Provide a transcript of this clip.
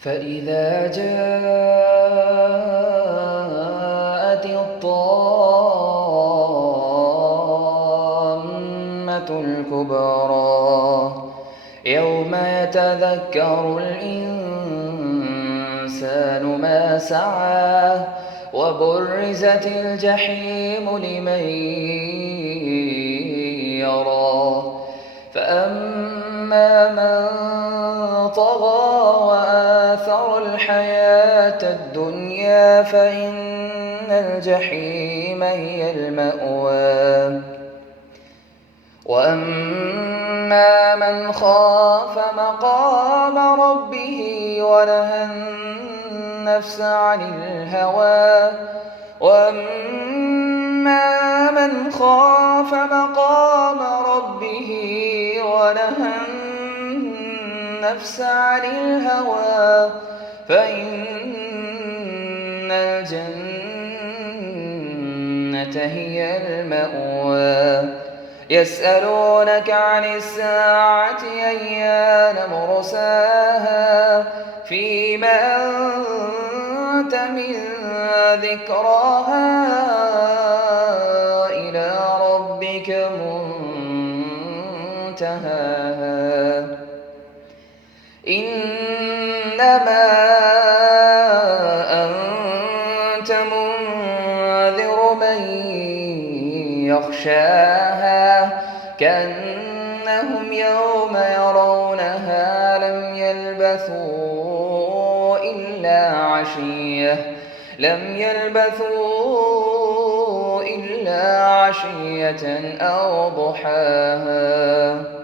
فإذا جاءت الطامة الكبرى يوم يتذكر الإنسان ما سعى وبرزت الجحيم لمن يرى فأما من طغى وآثر الحياة الدنيا فإن الجحيم هي المأوى وأما من خاف مقام ربه ونهى النفس عن الهوى وأما من خاف مقام ربه ونهى النفس عن الهوى فإن الجنة هي المأوى يسألونك عن الساعة أيان مرساها فيما أنت من ذكراها إلى ربك منتهاها إنما أنت منذر من يخشاها كأنهم يوم يرونها لم يلبثوا إلا عشية أو ضحاها.